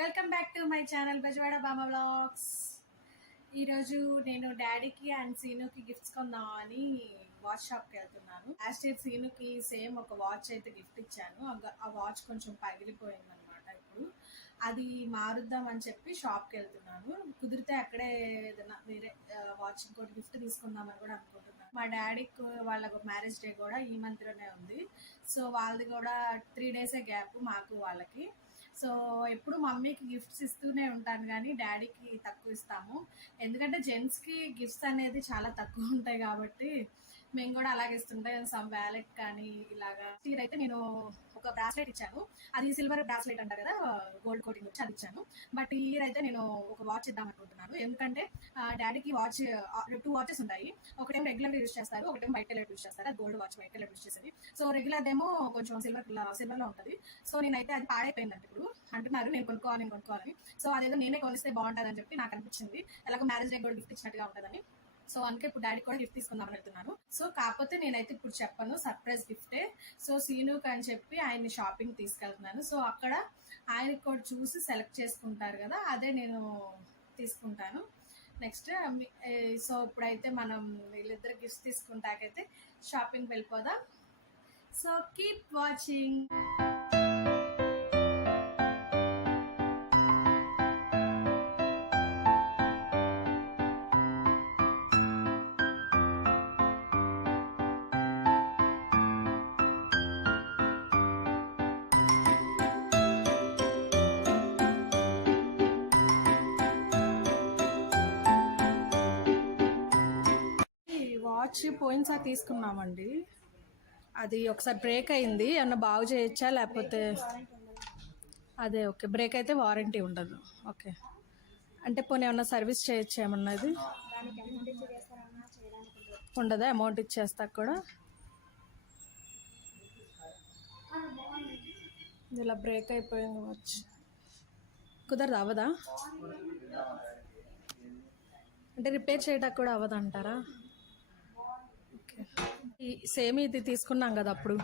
Welcome back to my channel Bezawada బామ్మ vlogs. ఈరోజు నేను డాడీకి అండ్ సీనుకి గిఫ్ట్స్ కొందామని వాచ్ షాప్కి వెళ్తున్నాను. లాస్ట్ ఇయర్ సీనుకి సేమ్ ఒక వాచ్ అయితే గిఫ్ట్ ఇచ్చాను. ఆ వాచ్ కొంచెం పగిలిపోయింది అనమాట. ఇప్పుడు అది మారుద్దామని చెప్పి షాప్కి వెళ్తున్నాను. కుదిరితే అక్కడే ఏదైనా వేరే వాచ్ ఇంకోటి గిఫ్ట్ తీసుకుందామని కూడా అనుకుంటున్నాను. మా డాడీకి వాళ్ళ మ్యారేజ్ డే కూడా ఈ మంత్లోనే ఉంది. సో వాళ్ళది కూడా 3 డేసే గ్యాప్ మాకు వాళ్ళకి. సో ఎప్పుడు మమ్మీకి గిఫ్ట్స్ ఇస్తూనే ఉంటాను కానీ డాడీకి తక్కువ ఇస్తాము. ఎందుకంటే జెంట్స్కి గిఫ్ట్స్ అనేది చాలా తక్కువ ఉంటాయి కాబట్టి మేము కూడా అలాగే ఇస్తుంటాం. సమ్ వ్యాలెట్ కానీ ఇలాగా. ఇయర్ అయితే నేను ఒక బ్రాస్లెట్ ఇచ్చాను. అది సిల్వర్ బ్రాస్లెట్ అంటారు కదా, గోల్డ్ కోటింగ్ వచ్చి అది ఇచ్చాను. బట్ ఈ ఇయర్ అయితే నేను ఒక వాచ్ ఇద్దాం అనుకుంటున్నాను. ఎందుకంటే డాడీకి వాచ్ 2 వాచెస్ ఉంటాయి. ఒకటేమో రెగ్యులర్ యూజ్ చేస్తారు, ఒకటేమో వైట్ కలర్ యూజ్ చేస్తారు. అది gold watch, white colour use చేసేది. సో రెగ్యులర్ ఏమో కొంచెం సిల్వర్లో ఉంటుంది. సో నేనైతే అది పాడైపోయిందంటే ఇప్పుడు అంటున్నారు నేను కొనుక్కోవాలని. సో అదేదో నేనే కొనిస్తే బాగుంటుంది అని చెప్పి నాకు అనిపించింది. ఎలాగో మ్యారేజ్ డే కూడా గిఫ్ట్ ఇచ్చినట్టుగా ఉంటుందని. సో అందుకే ఇప్పుడు డాడీ కూడా గిఫ్ట్ తీసుకుందామని వెళ్తున్నాను. సో కాకపోతే నేనైతే ఇప్పుడు చెప్పను, సర్ప్రైజ్ గిఫ్టే. సో సీనుకి అని చెప్పి ఆయన్ని షాపింగ్ తీసుకెళ్తున్నాను. సో అక్కడ ఆయనకి కూడా చూసి సెలెక్ట్ చేసుకుంటారు కదా, అదే నేను తీసుకుంటాను నెక్స్ట్. సో ఇప్పుడైతే మనం వీళ్ళిద్దరు గిఫ్ట్స్ తీసుకుంటాకైతే షాపింగ్ వెళ్ళిపోదాం. So keep watching. వాచ్ పోయినసారి తీసుకున్నామండి, అది ఒకసారి బ్రేక్ అయింది. ఏమన్నా బాగు చేయొచ్చా లేకపోతే అదే ఓకే, బ్రేక్ అయితే వారంటీ ఉండదు. ఓకే అంటే పోనీ ఏమన్నా సర్వీస్ చేయొచ్చు ఏమన్నా? ఇది ఉండదా? అమౌంట్ ఇచ్చేస్తా కూడా. ఇలా బ్రేక్ అయిపోయింది వాచ్, కుదరదు, అవ్వదా? అంటే రిపేర్ చేయడానికి కూడా అవ్వదంటారా? ఓకే, సేమ్ ఇది తీసుకున్నాం కదా అప్పుడు,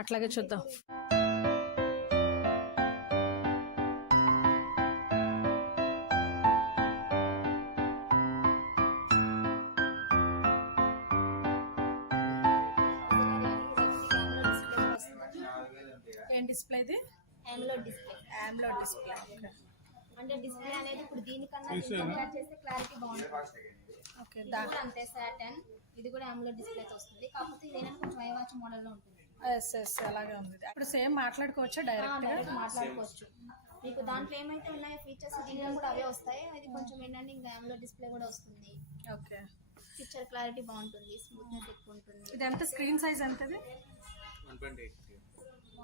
అట్లాగే చూద్దాం. ఏం డిస్ప్లే ఇది? AMOLED display. AMOLED display. అంటే డిస్ప్లే అనేది ఇప్పుడు దీనికన్నా కంపేర్ చేస్తే క్లారిటీ బాగుంటుంది. ఓకే, ఇది కూడా అంతే సాటర్న్. ఇది కూడా AMOLED డిస్ప్లేతో వస్తుంది. కాకపోతే ఇదేనా కొంచెం ఐవాచ్ మోడల్ లో ఉంటుంది. ఎస్ అలాగే ఉంది. ఇప్పుడు సేమ్ మాట్లాడుకోవచ్చా? డైరెక్ట్ మాట్లాడుకోవచ్చు. మీకు దాంట్లో ఏమైతే ఉన్నాయో ఫీచర్స్ దీంట్లో కూడా అవే వస్తాయి. అది కొంచెం ఏంటంటే ఇంకా AMOLED డిస్ప్లే కూడా వస్తుంది. ఓకే, పిక్చర్ క్లారిటీ బాగుంటుంది, స్మూత్నెస్ ఎక్కువ ఉంటుంది. ఇది ఎంత స్క్రీన్ సైజ్ ఎంతది?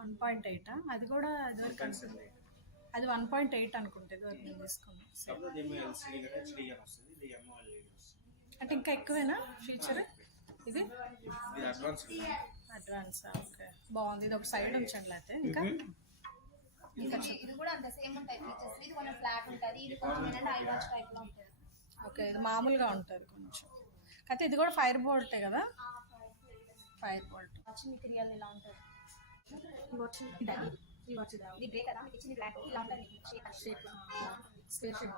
1.8. అది కూడా అది 1.8 అనుకుంటుంది నేను తీసుకున్నాను. అంటే ఇంకా ఎక్కువేనా ఫీచర్? ఇది అడ్వాన్స్. ఓకే బాగుంది. ఇది ఒక సైడ్ ఉంచండి అయితే. ఇంకా ఇది కూడా అంత సేమ్ ఉంటాయి ఫీచర్స్. ఇది కొంచెం ఫ్లాట్ ఉంటుంది, ఇది కొంచెం ఏంటంటే ఐ వాచ్ టైప్ లో ఉంటుంది. ఓకే, ఇది మామూలుగా ఉంటుంది కొంచెం. అయితే ఇది కూడా ఫైర్ బోల్టే కదా? Fire bolt. వాచ్ మీకు రియల్ ఇలా ఉంటుంది. ఇది బ్రేక్ కదా, మీకు ఇచ్చింది బ్లాక్ ఇలా ఉంటుంది. Shape square shape.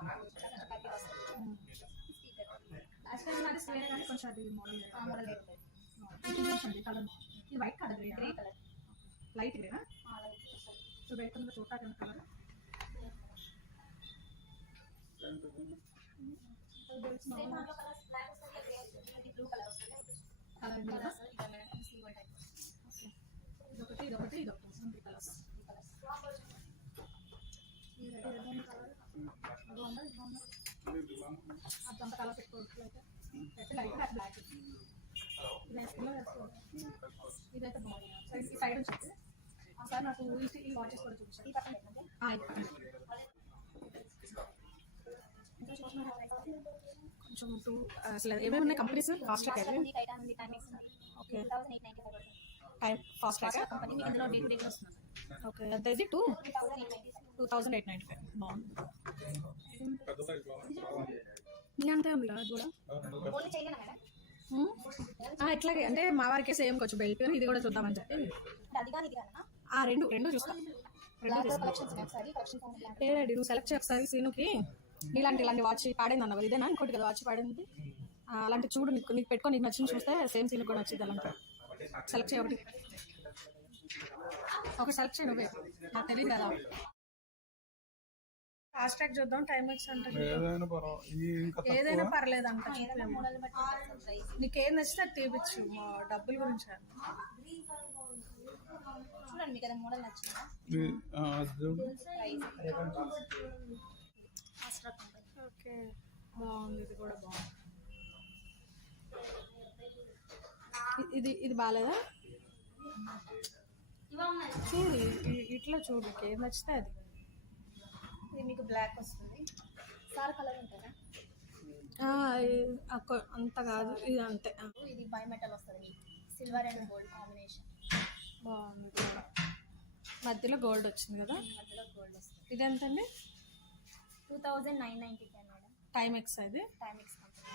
కొంచెం అది మోడల్ కలర్. ఇది white colour, grey colour, light గ్రేనా? సో బయట చూడటానికి కలర్ బ్లూ కలర్ వస్తుంది. ఇదొకటి ఇదొకటి ఇదొకటి 3 కలర్స్. అదంతా కలర్ పెట్టుకోవచ్చు. అయితే లైట్ బ్లాక్. ఇదైతే బాగుంది. ఈ సైడ్ వచ్చేసి సార్ నాకు ఈ వాచెస్ కూడా చూపించాను. ఈ పక్కన కొంచెం అసలు ఏమేమి ఉన్నాయి కంపెనీస్? ఫాస్ట్ ట్రాక్ అయితే okay, time fast track company మీకు ఇందులో డేట్ డేట్ వస్తుంది. ఓకే, ఎంత ఇది? 2895. బాగుంది. నేను అంతే ఉంది కదా కూడా. ఓన్లీ చేయలేనా మేడం? ఇట్లాగే అంటే మా వారికి సేమ్ కొంచెం బెల్ట్ ఇది కూడా చూద్దామని చెప్పి అది కానీ ఇది కానీ రెండు చూస్తాం. ఏడాడి నువ్వు సెలెక్ట్ చేస్తావు సీనుకి ఇలాంటి వాచ్ పాడింది అన్నది ఇదేనా ఇంకోటి కదా వాచ్ పాడింది అలాంటి చూడు నీకు పెట్టుకొని నీకు నచ్చింది చూస్తే సేమ్ సీన్ కూడా నచ్చింది అలాంటి సెలెక్ట్ చేయ ఒకటి సెలెక్ట్ చేయ నువ్వే నాకు తెలియదు కదా ఫాస్ట్ ట్రాక్ చూద్దాం టైం వచ్చి అంటే ఏదైనా పర్లేదు అంట నీకేం నచ్చితే అది తీపిచ్చు డబ్బుల గురించి చూడండి కదా మోడల్ నచ్చిందా ఓకే బాగుంది ఇది కూడా బాగుంది ఇది బాగాలేదా చూడు ఇట్లా చూడు ఏం నచ్చితే అది ఇది మీకు బ్లాక్ వస్తుంది సార్ కలర్ ఉంటుందా అంత కాదు ఇది అంతే ఇది బై మెటల్ వస్తుంది మీకు సిల్వర్ అండ్ గోల్డ్ కాంబినేషన్ బాగుంది మధ్యలో గోల్డ్ వచ్చింది కదా మధ్యలో గోల్డ్ వస్తుంది ఇది ఎంత అండి 2990 మేడం టైమెక్స్ అది టైమెక్స్ కంపెనీ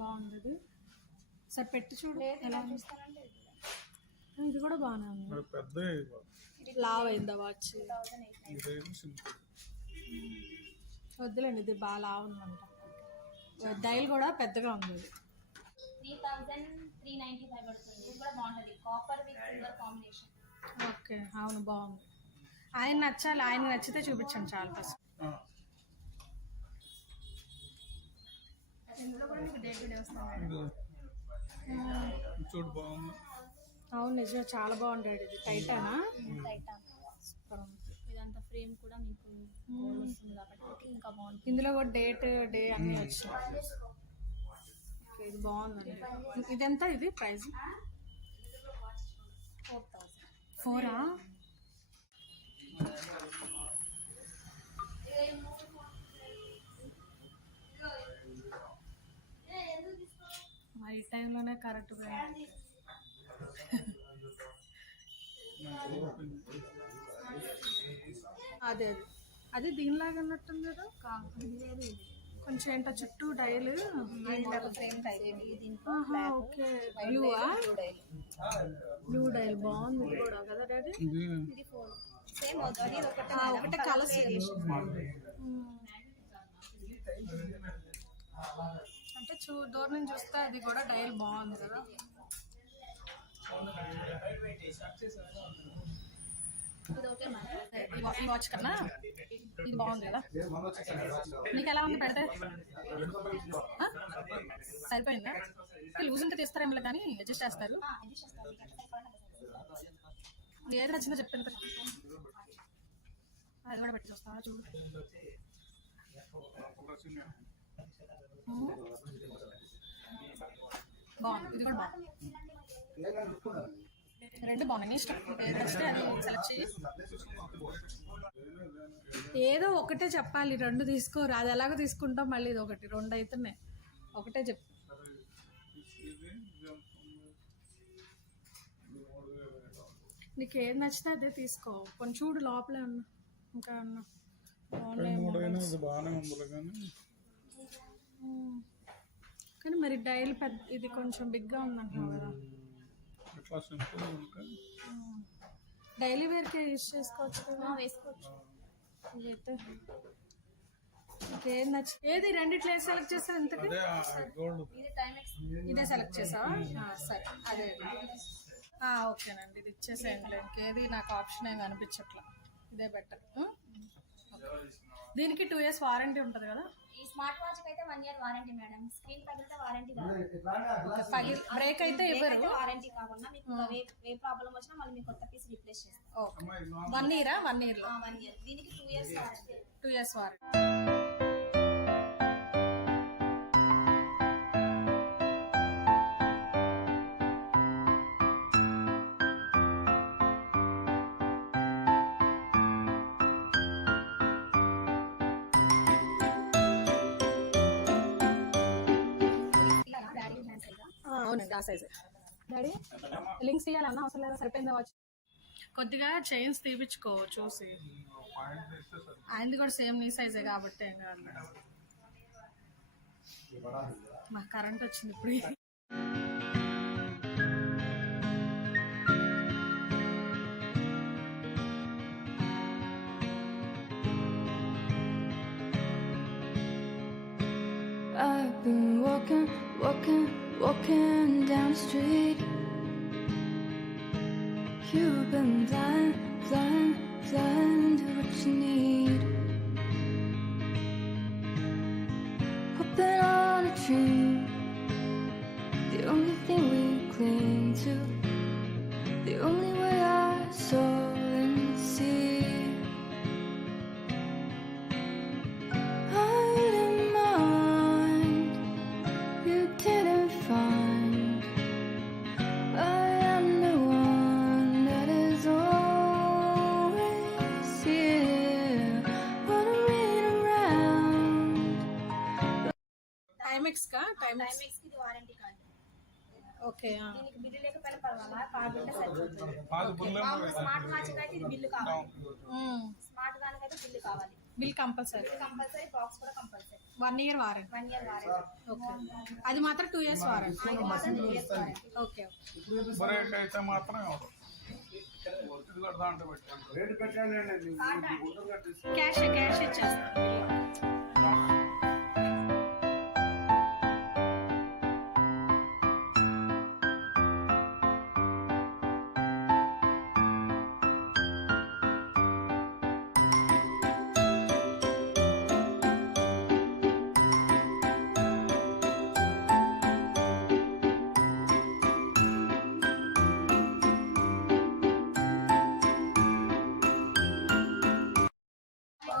బాగుంది ఇది సరే పెట్టి చూడు ఎలా చూస్తారంటే ఇది కూడా బాగానే ఉంది పెద్ద లావ్ అయిందా వాచ్ 2890 వద్దులేండి ఇది బాగా లావ్ ఉందంట డైల్ కూడా పెద్దగా ఉంది ఇది 3395 పడుతుంది ఇది కూడా బాగుంటుంది copper with silver combination okay అవును బాగుంది ఆయన నచ్చాలి ఆయన నచ్చితే చూపించండి చాలా ఫస్ట్ ఇందులో కూడా మీకు డే టు డే వస్తుంది చూడు బాగుంది అవును నిజమే చాలా బాగుంటాడు ఇది టైటానా టైటాన్ సూపర్ ఉంది ఇదంతా ఫ్రేమ్ కూడా మీకు గోల్డ్ వస్తుంది కాబట్టి ఇంకా బాగుంటుంది ఇందులో కూడా డే అన్నీ వచ్చినాయి ఇది బాగుందండి ఇదెంత ఇది ప్రైస్ 4,000 ఈ టైంలోనే కరెక్ట్ అదే అది దీనిలాగా అన్నట్టుంది కదా కొంచెం ఏంటో చుట్టూ డైల్ ఓకే బ్లూ డైల్ బాగుంది కూడా కదా డాడీ ఒకటే కలర్స్ అంటే దూరం నుంచి చూస్తే అది కూడా డైల్ బాగుంది కదా ఈ వాచ్ కన్నా ఇది బాగుంది కదా నీకు ఎలా ఉంది పెడితే సరిపోయిందా లూజ్ ఉంటే తీస్తారేమో కానీ అడ్జస్ట్ చేస్తారు ఏది నచ్చిందో చెప్తాను అది కూడా పెట్టి చూస్తావా చూడు బాగుంది ఇది కూడా బాగుంది రెండు బాగున్నాయి ఇష్టం నచ్చితే అది సెలెక్ట్ చేయి ఏదో ఒకటే చెప్పాలి రెండు తీసుకోరు అది ఎలాగో తీసుకుంటాం మళ్ళీ ఇది ఒకటి రెండు అవుతున్నాయి ఒకటే చెప్పు నీకు ఏది నచ్చితే అదే తీసుకో కొంచెం చూడు లోపలే ఉన్నా ఇంకా అన్నా కానీ మరి డైల్ పెద్ద ఇది కొంచెం బిగ్గా ఉందంటున్నావు కదా డైలీ వేర్కే యూజ్ చేసుకోవచ్చు కదా వేసుకోవచ్చు ఇదైతే ఇంకేం నచ్చి ఏది రెండిట్లో ఏది సెలెక్ట్ చేస్తావు ఇంతకి ఇది టైమెక్స్ ఇదే సెలెక్ట్ చేసావా సరే అదే ఓకేనండి ఇది ఇచ్చేసేయండి ఇంకేది నాకు ఆప్షన్ ఏమి అనిపించట్లా ఇదే బెటర్ దీనికి 2 years వారంటీ ఉంటుంది కదా ఈ స్మార్ట్ వాచ్ అయితే 1 year వారంటీ మేడం స్క్రీన్ పగిలితే వారంటీ కాదు బ్రేక్ అయితే ఇవ్వరు వారంటీ కాకుండా మీకు ఏ ప్రాబ్లం వచ్చినా మళ్ళీ మీకు కొత్త పీస్ రీప్లేస్ చేస్తాం 1 year 1 year 1 year దీనికి 2 years వారంటీ 2 years వారంటీ అవునండి ఆ సైజ్ డాడీ లింక్స్ తీయాలన్నా అవసరం లేదా సరిపోయిందా వాచ్ కొద్దిగా చైన్స్ తీపించుకో చూసి ఆయనది కూడా సేమ్ నీ సైజే కాబట్టి ఏం కాదు మా కరెంట్ వచ్చింది ఇప్పుడు Walking down the street. You've been blind to what you need. Hopping on a dream, the only thing we cling to, the only way our soul and see. Out in mind, you didn't find. I am the one that is always here, wandering around. టైమెక్స్ కా టైమెక్స్ టైమెక్స్ కి warranty card. Okay దీనికి bill లేకపోయినా పర్వాలా, card ఉంటే సరిపోతుంది. మామూలు smart watch అయితే ఇది బిల్లు కావాలి. స్మార్ట్ దానికి అయితే బిల్లు కావాలి. బిల్ కంపల్సరీ కంపల్సరీ, బాక్స్ కూడా compulsory. 1 year warranty 1 year warranty. Okay అది మాత్రం 2 years వారంటీ అది మాత్రం 2 years వారంటీ. ఓకే బ్రేక్ అయితే మాత్రం ఇది కూడా దాంట్లో పెట్టాను. క్యాష్ ఇచ్చేస్తాను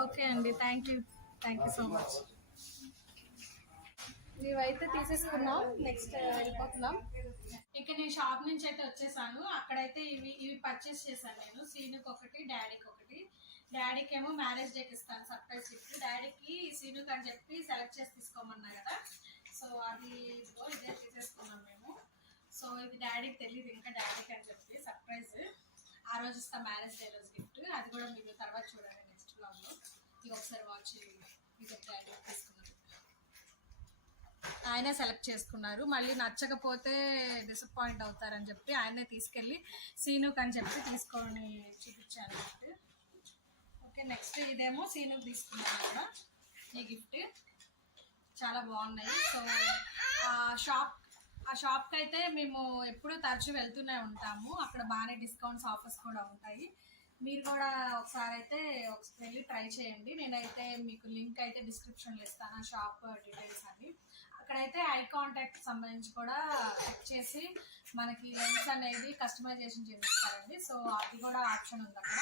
ఓకే అండి థ్యాంక్ యూ సో మచ్. ఇవైతే తీసేసుకున్నాం, నెక్స్ట్ వెళ్ళిపోతున్నాం. ఇక నేను షాప్ నుంచి అయితే వచ్చేసాను. అక్కడైతే ఇవి పర్చేస్ చేశాను నేను. సీనుకి ఒకటి, డాడీకి ఒకటి. డాడీకి ఏమో మ్యారేజ్ డేకి ఇస్తాను సర్ప్రైజ్ గిఫ్ట్. డాడీకి సీనుకి అని చెప్పి సెలెక్ట్ చేసి తీసుకోమన్నా కదా, సో అది ఇదే తీసేసుకున్నాం మేము. సో ఇది డాడీకి తెలియదు ఇంకా, డాడీకి అని చెప్పి సర్ప్రైజ్. ఆ రోజు ఇస్తాం మ్యారేజ్ డే రోజు గిఫ్ట్. అది కూడా మీరు తర్వాత చూడండి నెక్స్ట్ బ్లాగ్లో. ఇది ఒకసారి వాచ్ ఇది డాడీ తీసుకున్నారు, ఆయనే సెలెక్ట్ చేసుకున్నారు. మళ్ళీ నచ్చకపోతే డిసప్పాయింట్ అవుతారని చెప్పి ఆయనే తీసుకెళ్ళి సీనుక్ అని చెప్పి తీసుకొని చూపించాను గిఫ్ట్. ఓకే నెక్స్ట్ ఇదేమో సీనుక్ తీసుకున్నాను కూడా ఈ గిఫ్ట్. చాలా బాగున్నాయి. సో ఆ షాప్కి అయితే మేము ఎప్పుడూ తరచూ వెళ్తూనే ఉంటాము. అక్కడ బాగానే డిస్కౌంట్స్ ఆఫర్స్ కూడా ఉంటాయి. మీరు కూడా ఒకసారి అయితే వెళ్ళి ట్రై చేయండి. నేనైతే మీకు లింక్ అయితే డిస్క్రిప్షన్లో ఇస్తాను, ఆ షాప్ డీటెయిల్స్ అన్ని. అక్కడైతే ఐ కాంటాక్ట్ సంబంధించి కూడా చెక్ చేసి మనకి లెన్స్ అనేది కస్టమైజేషన్ చేస్తారండి. సో అది కూడా ఆప్షన్ ఉంది అక్కడ.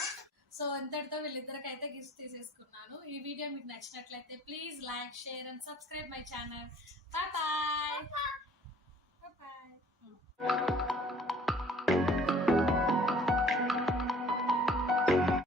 సో ఇంతటితో వీళ్ళిద్దరికైతే గిఫ్ట్స్ తీసేసుకున్నాను. ఈ వీడియో మీకు నచ్చినట్లయితే please like, share and subscribe my channel. Bye bye.